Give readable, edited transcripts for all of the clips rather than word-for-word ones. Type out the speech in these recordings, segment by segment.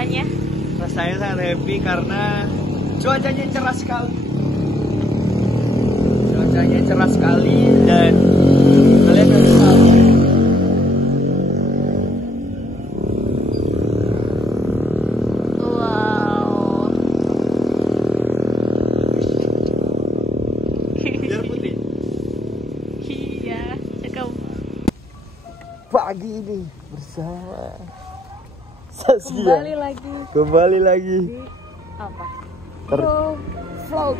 perasaannya? Rasanya sangat happy karena cuacanya cerah sekali. Cuacanya cerah sekali dan kalian harus tahu. Wow. Biar putih. Iya, cakep. Pagi ini bersama Saskia. Kembali lagi. Di apa? Vlog.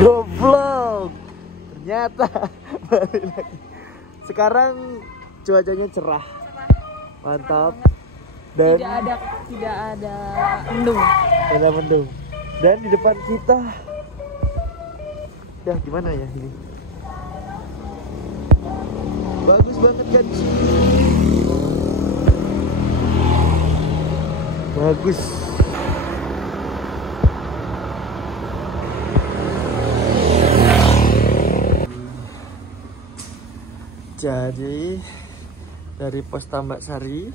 Go vlog. Ternyata balik lagi. Sekarang cuacanya cerah. Mantap. Dan Tidak ada mendung. tidak mendung. Dan di depan kita ya gimana ya ini? Bagus banget kan? Bagus. Jadi dari pos Tambak Sari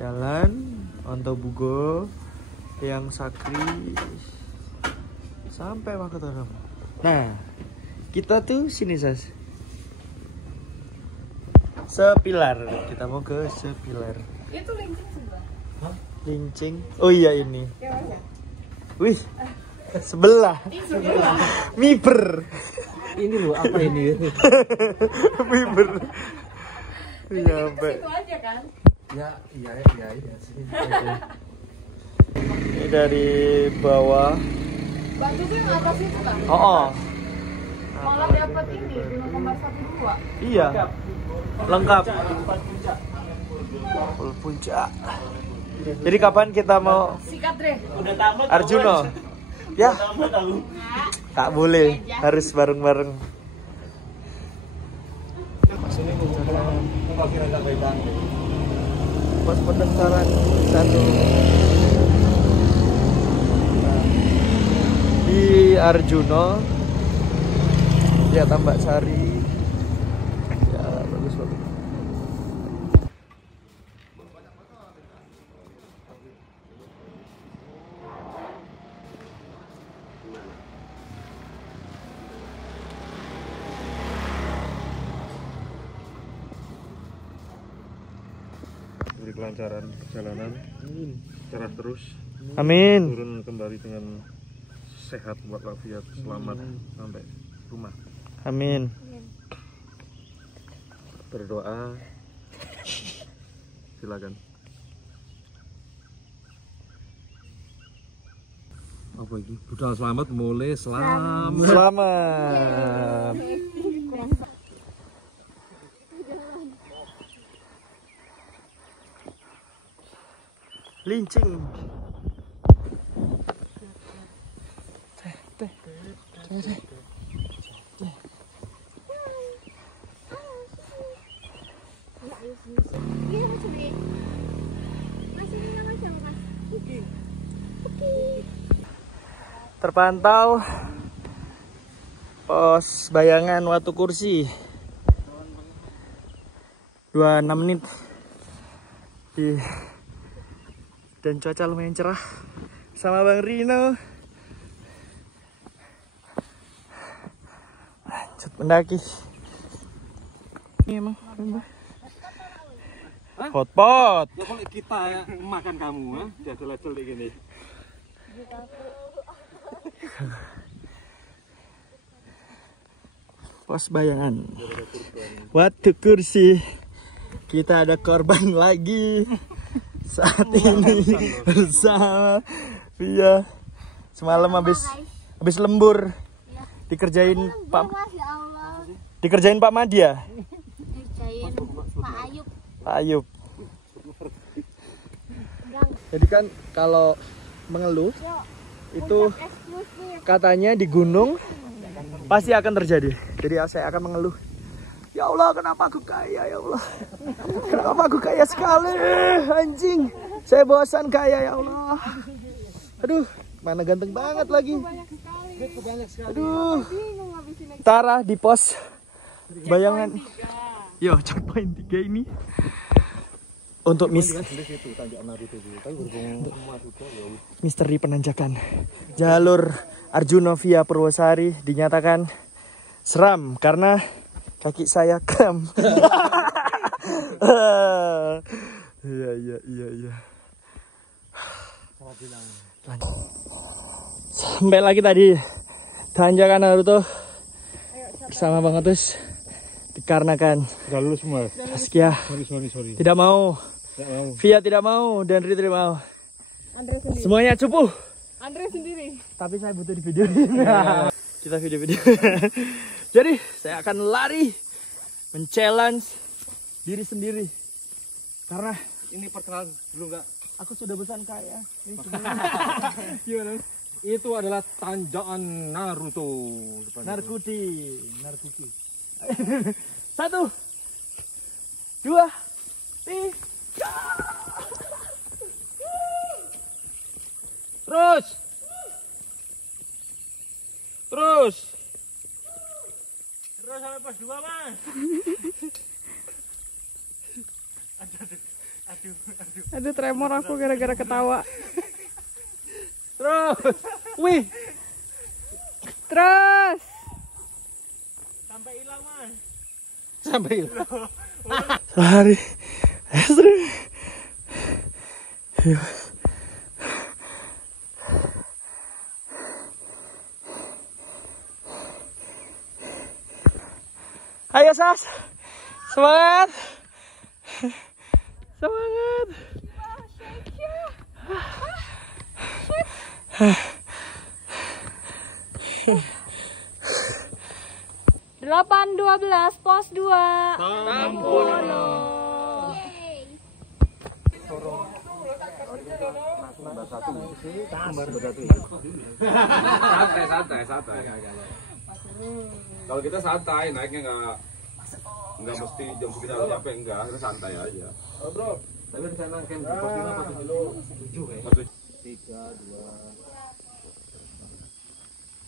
jalan Ontobugo yang Sakri sampai Wakatoram. Nah, kita tuh sini Sas. Sepilar. Kita mau ke Sepilar. Itu lincing sebelah. Hah? Lincing. Oh iya ini. Wih. Sebelah. Miber. Ini loh apa ini? Miber. Iya, Mbak. Itu aja kan? Ya sini. Ini dari bawah. Batu tuh yang atas itu kan? Oh. Malah dapat ini Gunung Kembar 1 2. Iya. Lengkap. Full puncak. Jadi kapan kita mau Sikat Dre. Arjuno? Ya. Tak boleh, harus bareng-bareng. Pos pendaftaran 1 di Arjuno. Ya Tambak Sari. Ya bagus banget. Beri kelancaran perjalanan, cerah terus, Amin. turun kembali dengan sehat walafiat, selamat sampai rumah. Amin. Berdoa, silakan. Apa ini? Budal selamat mulai selamat. Selamat. Lincing. Teh. Terpantau pos Bayangan Watu Kursi 26 menit dan cuaca lumayan cerah sama Bang Rino. Lanjut mendaki. Ini emang hotpot. Ya kalau kita makan kamu, jadul-jadul kayak gini. Pos Bayangan Watu Kursi. Kita ada korban lagi saat ini bersama Via. Semalam habis lembur dikerjain Pak Madia. Pak Ayub. Jadi kan kalau mengeluh itu katanya di gunung pasti akan terjadi. Jadi saya akan mengeluh. Ya Allah, kenapa aku kaya ya Allah? Kenapa aku kaya sekali? Anjing, saya bosan kaya ya Allah. Aduh, mana ganteng banget lagi. Aduh, Tara di pos Bayangan. Yo, checkpoint 3 ini. untuk misteri penanjakan jalur Arjuna via Purwosari dinyatakan seram karena kaki saya kram. Iya. Sampai lagi tadi tanjakan Naruto bersama Bang Otus dikarenakan Udah semua. Saskia Sorry. tidak mau, Via tidak mau, dan Ri tidak mau. Semuanya cupu. Andre sendiri. Tapi saya butuh di video. Kita video. Jadi saya akan lari, men-challenge diri sendiri. Karena Ini perkenalan dulu nggak? aku sudah besar kaya. Gimana? Itu adalah tanjakan Naruto. Narkuti. 1, 2, 3. Terus Sampai pas 2, Mas. Aduh tremor aku gara-gara ketawa. Terus. Wih. Terus. Sampai hilang, Mas. sampai hilang. Lari. Seru. Ayo Sas. Semangat. Semangat. 8:12 pos 2. Tampono. Santai. Kalau kita santai, naiknya nggak mesti jam segitu harus nyampe, enggak, kita santai aja. Bro, tapi di sana camp 45 atau 7 kayak. 3,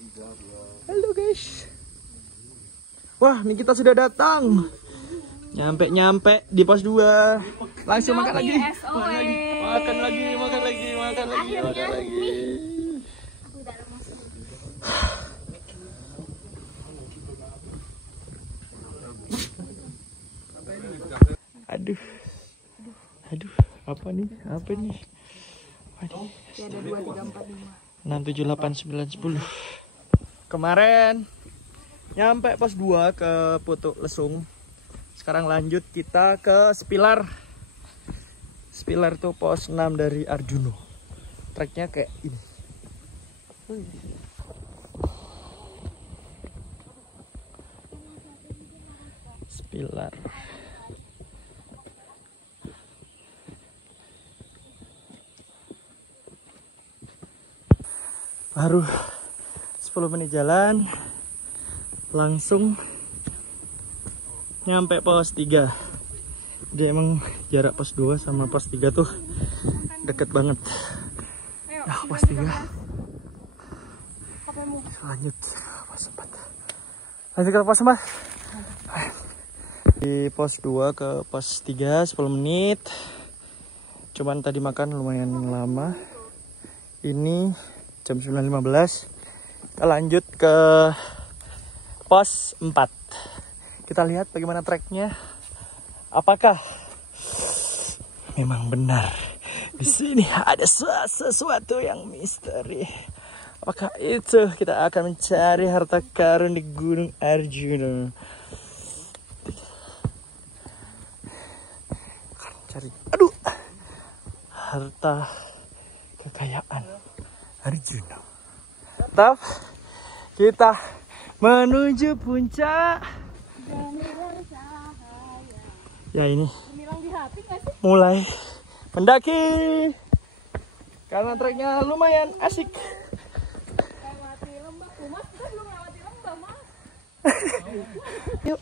2. Halo guys. Wah, ini kita sudah datang. Nyampe di pos 2. Langsung makan lagi. Makan lagi. Aduh. Apa nih? Waduh. 6, 7, 8, 9, 10. Kemarin nyampe pos 2 ke Putuk Lesung. Sekarang lanjut kita ke Sepilar. Sepilar tuh pos 6 dari Arjuna. Treknya kayak ini. Sepilar. Baru 10 menit jalan langsung nyampe pos 3. Jadi emang jarak pos 2 sama pos 3 tuh deket banget. Nah, pos 3 lanjut pos 4. Lanjut ke pos 4. Di pos 2 ke pos 3 10 menit. Cuman tadi makan lumayan lama. Ini jam 9.15. Kita lanjut ke pos 4. Kita lihat bagaimana treknya. Apakah memang benar di sini ada sesuatu yang misteri? Apakah itu kita akan mencari harta karun di Gunung Arjuna? Akan cari, harta kekayaan Arjuna. Tetap kita menuju puncak. Ya ini mulai mendaki karena treknya lumayan asik. Yuk,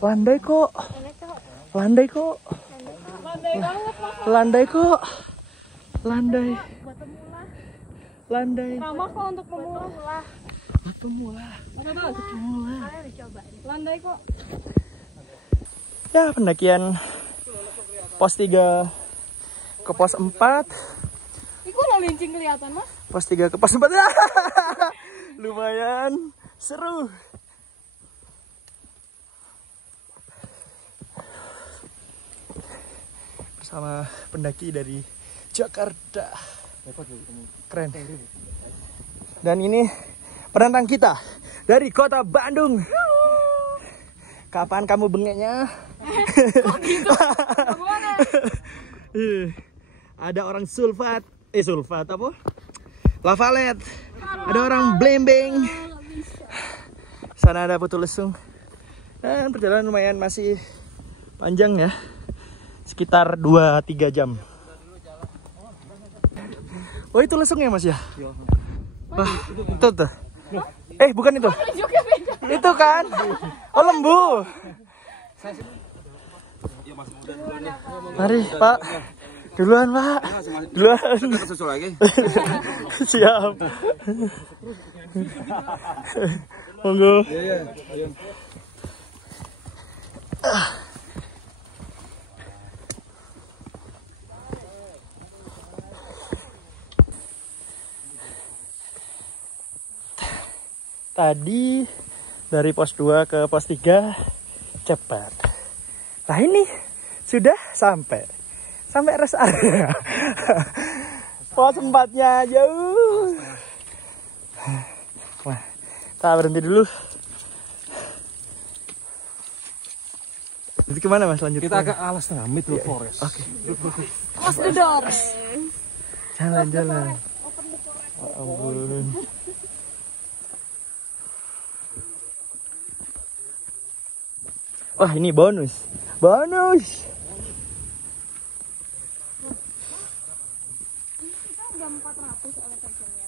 landai kok. Ramah kok untuk pemula. Landai kok. Ya, pendakian pos 3 ke pos 4. Iku lo lincing kelihatan, Mas. Pos 3 ke pos 4. Lumayan seru. Bersama pendaki dari Jakarta. Keren. Dan ini penantang kita dari kota Bandung. Kapan kamu bengeknya? Kok gitu? Gimana? Ada orang sulfat apa? Lavalet. Ada orang blembeng. Sana ada Putu Lesung. Dan perjalanan lumayan masih panjang ya. Sekitar 2-3 jam. Oh itu lesung ya Mas ya? Wah, itu tuh. Bukan itu. Juga beda. Itu kan? Oh lembu. Mari Pak. Duluan Pak. Duluan. Susul lagi. Siap. Monggo. Tadi dari pos 2 ke pos 3 cepat. Nah ini sudah sampai rest area. Pos 4-nya jauh. Wah, kita berhenti dulu. Jadi kemana Mas lanjut? Kita ke alas tengah Midrow Forest. Oke. Close the doors. Jalan-jalan. Oh, ampun. Wah ini bonus. Udah 400 alasannya.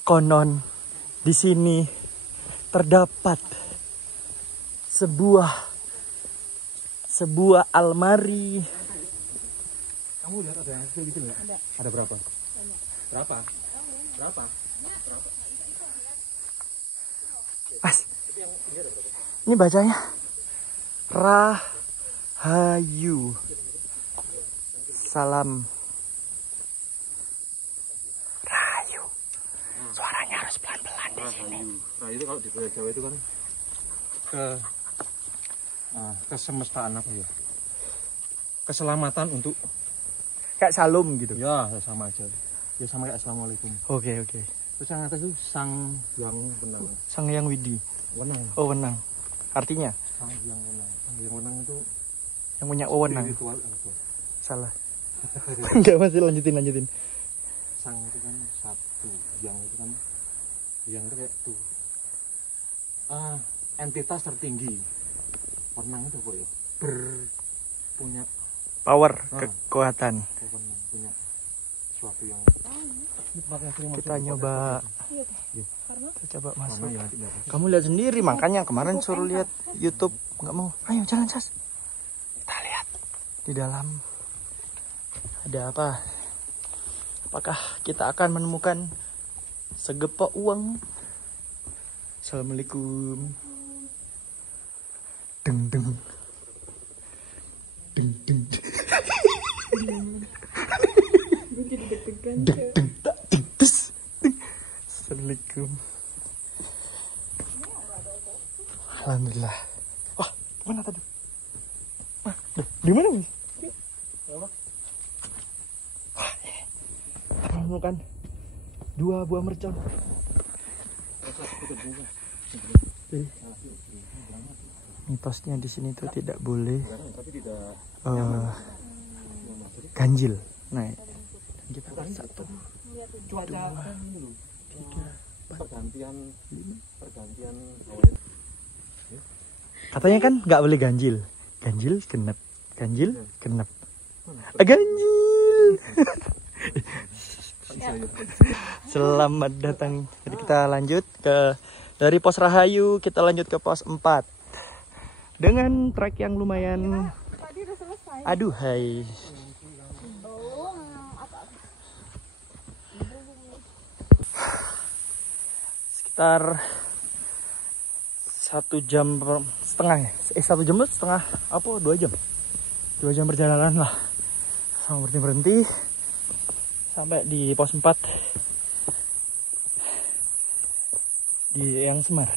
Konon di sini terdapat sebuah almari. Kamu lihat ada yang kecil gitu nggak? Ada berapa? Berapa? Mas, ini bacanya Rahayu. Salam Rahayu. Suaranya harus pelan-pelan di sini. Nah itu kalau di Pulau Jawa itu kan kesemestaan apa ya? Keselamatan untuk Kayak salum gitu. ya sama aja. Ya sama kayak assalamualaikum. Oke. Terus yang atas itu sang yang wenang. Sang Yang Widi. Wenang. Oh wenang. Artinya Sang yang wenang. Sang yang wenang itu yang punya wewenang. spiritual. Salah. Enggak masih lanjutin. Sang itu kan satu, yang itu kan yang itu kayak tuh. Entitas tertinggi. Wenang itu kok ya? Punya Power, kekuatan. punya sesuatu yang Kita nyoba. Kita coba masuk. ya, Kamu lihat sendiri, makanya kemarin suruh lihat YouTube, nggak mau. Ayo jalan Sas. Kita lihat di dalam ada apa. Apakah kita akan menemukan segepok uang? Assalamualaikum. Deng. Assalamualaikum. Alhamdulillah. Wah, mana tadi? Di mana nih? Menemukan 2 buah mercon. Jadi, mitosnya di sini tuh tidak boleh ganjil. Nah, dan kita lihat 1, 2, 3, 4, pergantian 5. Katanya kan nggak boleh ganjil. Ganjil genep. Ganjil. Selamat datang. Jadi kita lanjut ke dari pos Rahayu, kita lanjut ke pos 4 dengan trek yang lumayan. Tadi udah selesai. Aduhai. Sekitar 1,5 jam ya. 1,5 jam apa 2 jam. 2 jam perjalanan lah. Sama berhenti sampai di pos 4 di Eyang Semar.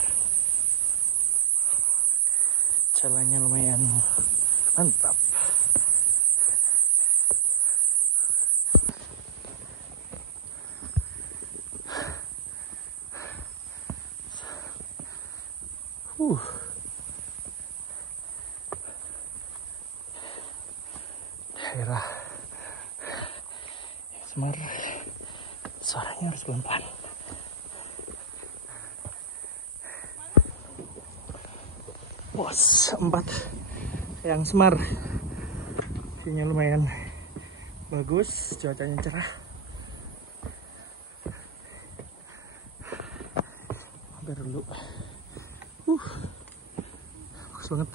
Jalannya lumayan mantap. Daerah Semar, suaranya harus pelan-pelan. Pos 4 Eyang Semar, view-nya lumayan bagus, cuacanya cerah. Mampir dulu. Bagus banget.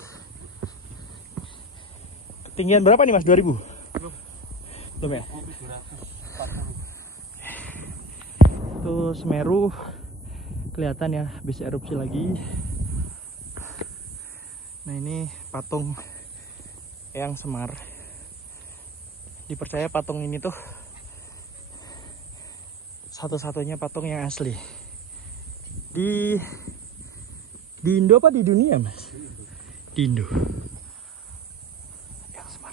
Ketinggian berapa nih Mas? 2000? Belum ya? Itu Semeru kelihatan ya, habis erupsi lagi. Nah ini patung Eyang Semar. Dipercaya patung ini tuh satu-satunya patung yang asli di Indo apa di dunia Mas? Di Indo. Eyang Semar.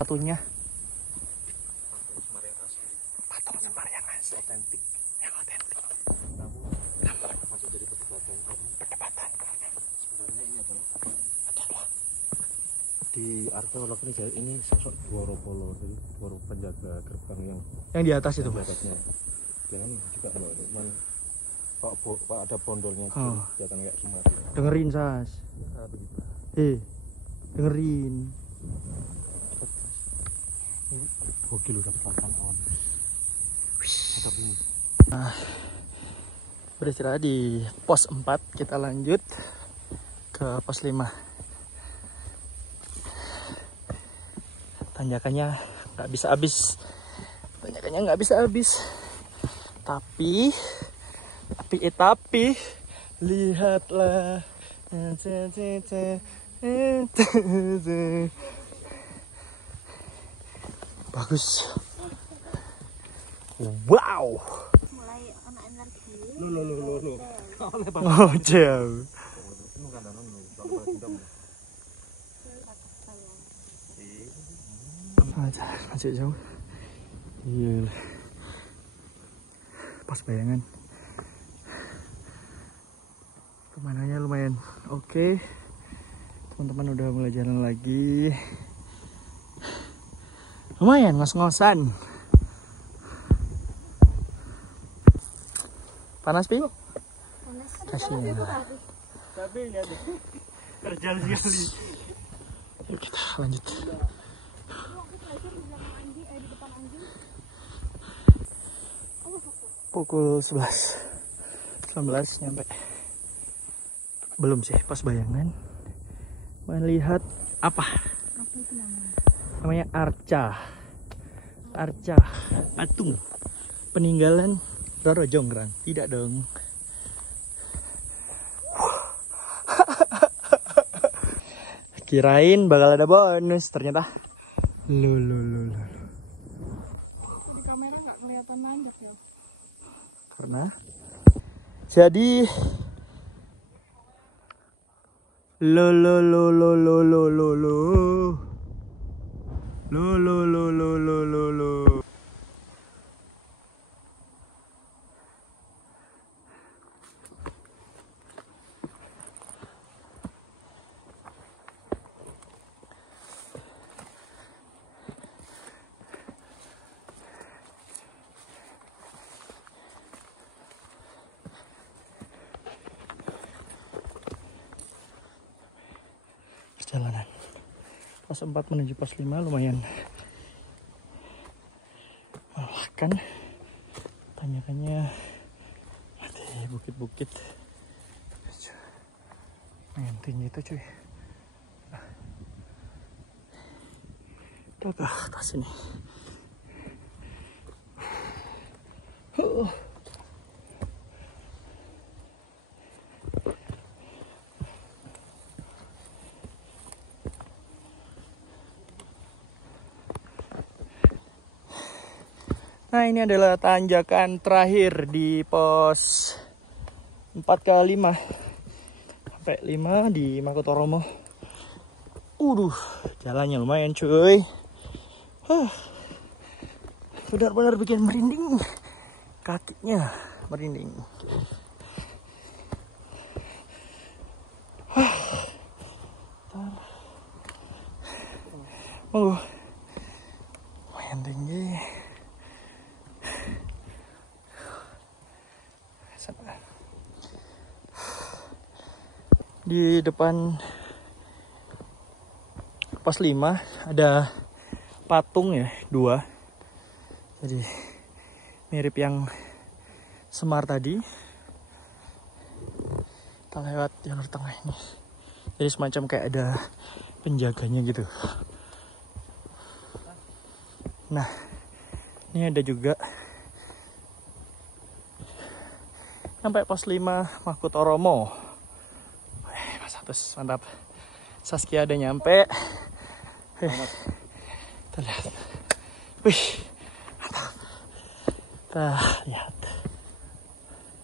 Satunya patung Semar yang asli, otentik, yang otentik. Namun masih jadi perdebatan karena sebenarnya ini adalah Di arkeolog ini sosok Dwaro Polo, jadi Dwaro penjaga gerbang yang di atas itu di Mas. atasnya. Jangan juga enggak, cuman Pak ada bondolnya, Oh. kelihatan kayak Semar. Dengerin Sas. Begitu. Dengerin. Gokil udah pasang awan. Beristirahat di pos 4, kita lanjut ke pos 5. Tanjakannya nggak bisa habis. Tapi lihatlah. Bagus. Wow. Mulai kena energi. Lo. Oh jauh. Masih jauh. Iya. Pas bayangan. Pemandangannya lumayan oke. Teman-teman udah mulai jalan lagi. Lumayan ngos-ngosan. Panas Pi? Kasihan. Tapi lihat terjal sekali. Yuk kita lanjut. Pukul 19 nyampe. Belum sih, pas bayangan. Melihat apa? Namanya arca patung peninggalan Roro Jonggrang. Tidak dong. Kirain bakal ada bonus, ternyata lo. Di kamera nggak kelihatan nanjak ya. Karena jadi lo. Perjalanan pos 4 menuju pos 5 lumayan ikan. Tanyakannya di bukit-bukit main tinggi itu cuy. Kita ke atas ini. Nah, ini adalah tanjakan terakhir di pos 4 ke 5 sampai 5 di Makutoromo. Jalannya lumayan cuy. Benar-benar bikin merinding. Kakinya merinding. Monggo. Lumayan tinggi. Di depan pos 5 ada patung ya, 2. Jadi mirip yang Semar tadi. Kita lewat jalur tengah ini. Jadi semacam kayak ada penjaganya gitu. Nah, ini ada juga sampai pos 5 Makutoromo. Mantap. Saskia ada nyampe. Kita lihat. Wih, mantap. Kita lihat.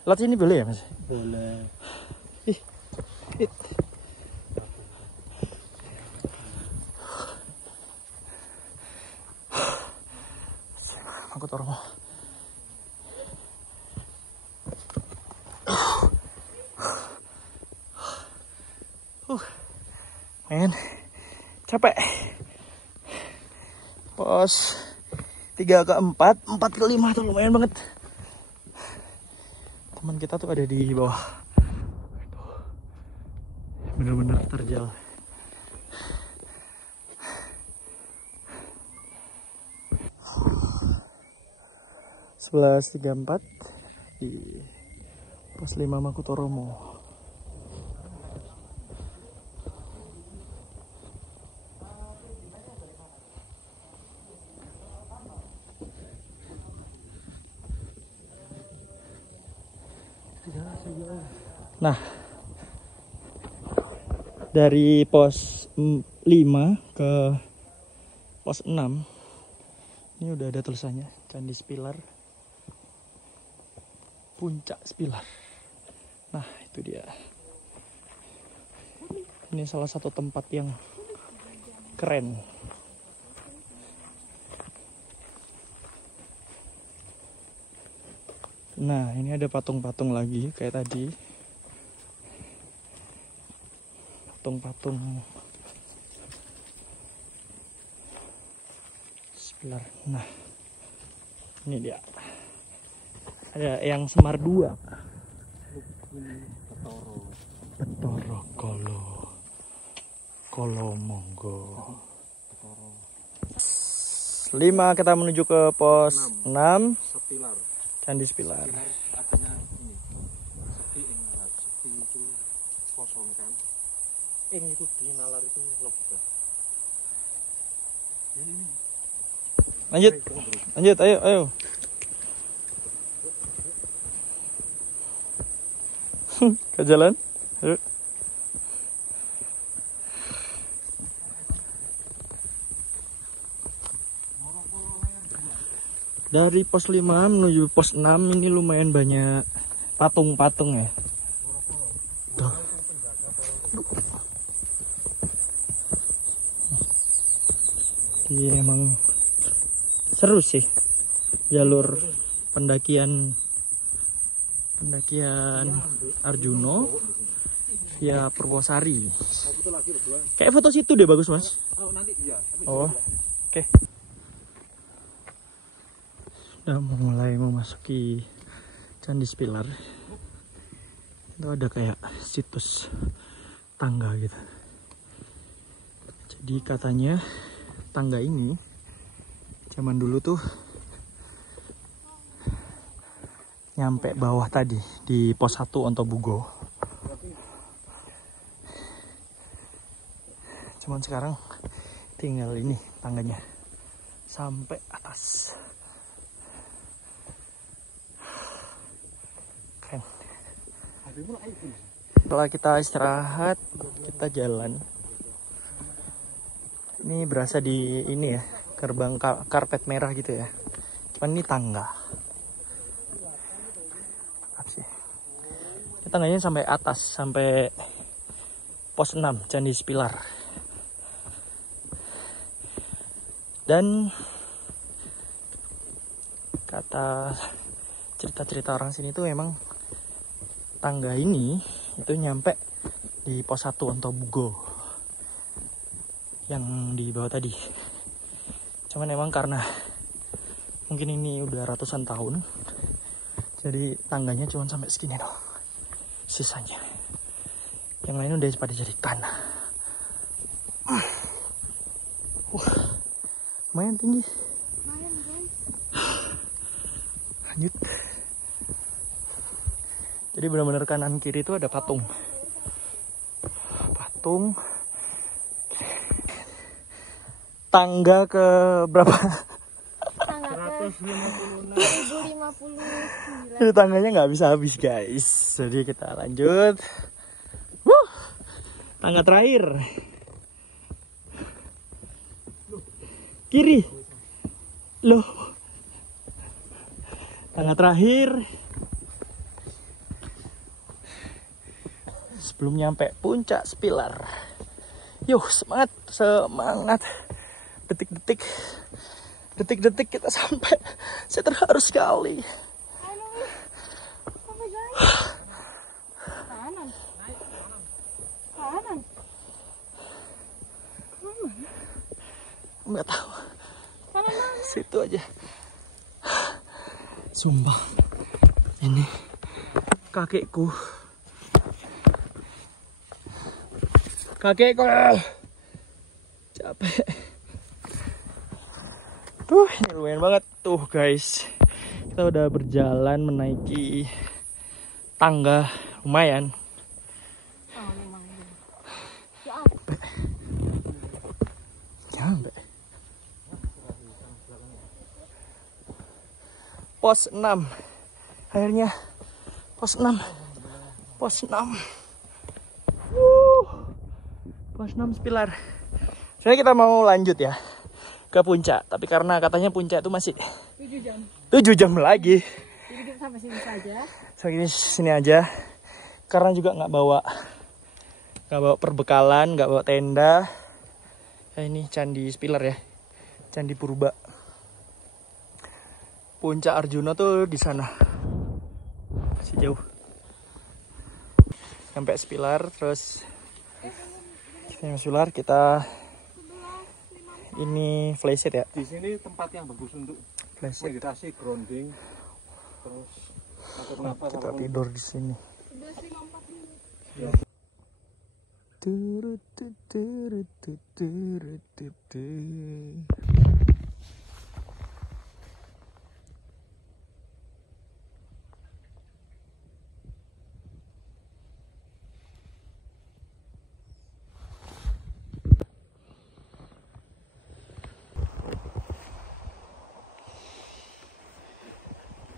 Lewat sini boleh ya mas? Boleh. Ih. Makutoromo. Men, capek. Pos 3 ke 4, 4 ke 5 tuh lumayan banget. Teman kita tuh ada di bawah. Bener-bener terjal. Sebelas 34 di pos 5 Makutoromo. Nah, dari pos 5 ke pos 6 ini udah ada tulisannya Candi Spilar, Puncak Spilar. Nah, itu dia. Ini salah satu tempat yang keren. Nah, ini ada patung-patung lagi kayak tadi. Patung-patung Spilar. Nah, ini dia. Ada yang Semar 2. Betoro Kolo Monggo. 5 kita menuju ke pos 6. Sepilar. Candi Spilar. Artinya ini. Sepi ing nalar. Sepi itu kosong kan. Ing itu di nalar itu logika. Lanjut, ayo. Ke jalan. Ayo. Dari pos 5 menuju pos 6 ini lumayan banyak patung-patung ya. Tuh. Iya, emang seru sih jalur pendakian Arjuno via Purwosari. Kayak foto situ deh bagus mas. Oh, oke. Udah mulai memasuki Candi Spilar. Itu ada kayak situs tangga gitu. Jadi katanya tangga ini zaman dulu tuh nyampe bawah tadi di pos 1 Ontobugo. Cuman sekarang tinggal ini tangganya sampai atas. Keren. Setelah kita istirahat, kita jalan. Ini berasa di ini ya, gerbang karpet merah gitu ya. Cuman ini tangga. Apa sih? Ini tangganya sampai atas, sampai pos 6 Candi Spilar. Dan kata cerita-cerita orang sini tuh emang tangga ini itu nyampe di pos 1 Ontobugo yang di bawah tadi. Cuman emang karena mungkin ini udah ratusan tahun, jadi tangganya cuma sampai segini doang sisanya. Yang lain udah pada jadi tanah. Lumayan tinggi. Lanjut. Jadi benar-benar kanan kiri itu ada patung. Tangga ke berapa? Tangga ke 1059. Ini tangganya nggak bisa habis guys. Jadi kita lanjut. Tangga terakhir. Kiri. Loh. Tangga terakhir. Sebelum nyampe puncak Spilar. Yuh, semangat, semangat. Detik-detik kita sampai. Saya terharu sekali. Kanan. Nggak tahu. Kanan mana? Situ aja. Sumpah. Ini kakekku. Capek. Ini lumayan banget tuh guys. Kita udah berjalan menaiki tangga lumayan. Oh, memang. Nyampe. Pos 6. Akhirnya pos 6. Pos 6 Spilar. Sebenarnya kita mau lanjut ya ke puncak, tapi karena katanya puncak itu masih 7 jam. 7 jam lagi. Jadi kita sampai sini saja. Sampai sini aja. Karena juga nggak bawa perbekalan, nggak bawa tenda. Ini Candi Spilar ya, Candi Purba. Puncak Arjuna tuh di sana, masih jauh. Sampai Spilar, terus Spilar kita ini flysheet ya. Di sini tempat yang bagus untuk Flysheet. meditasi, grounding, terus atur napas. Kita tidur di sini.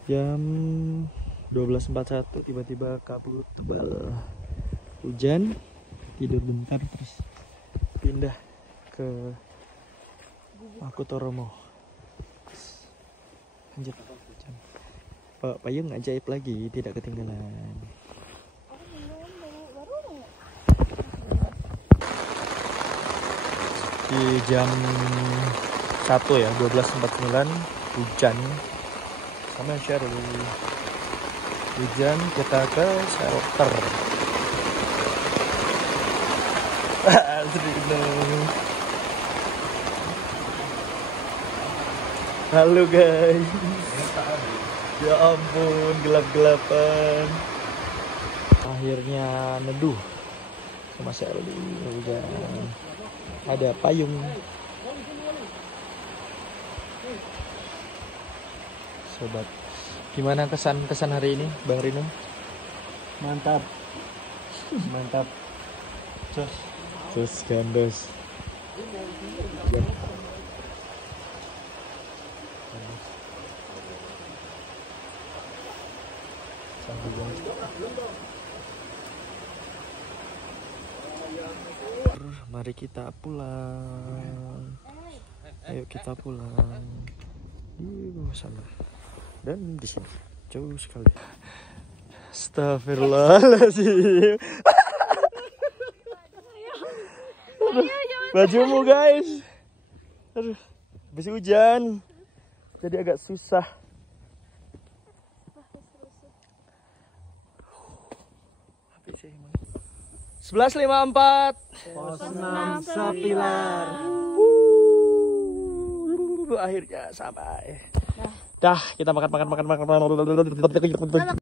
Jam 12.41 tiba-tiba kabut tebal, hujan, tidur bentar terus pindah ke Makutoromo. Lanjut hujan. Pak payung ajaib lagi, tidak ketinggalan. Di jam 1 ya, 12.49 hujan. Sama share hujan, kita ke shelter. Halo guys. Ya ampun, gelap-gelapan. Akhirnya neduh sama Sherly. Hujan. Ada payung. Sobat Gimana kesan hari ini, Bang Rino? Mantap. Mantap. Terus gandos. Mari kita pulang. Ayo kita pulang. Sama. Dan di sini jauh sekali. Astagfirullahaladzim. Bajumu guys. Aduh, habis hujan. Jadi agak susah. 11.54. Pos 6 Sepilar. Akhirnya sampai. Dah, kita makan.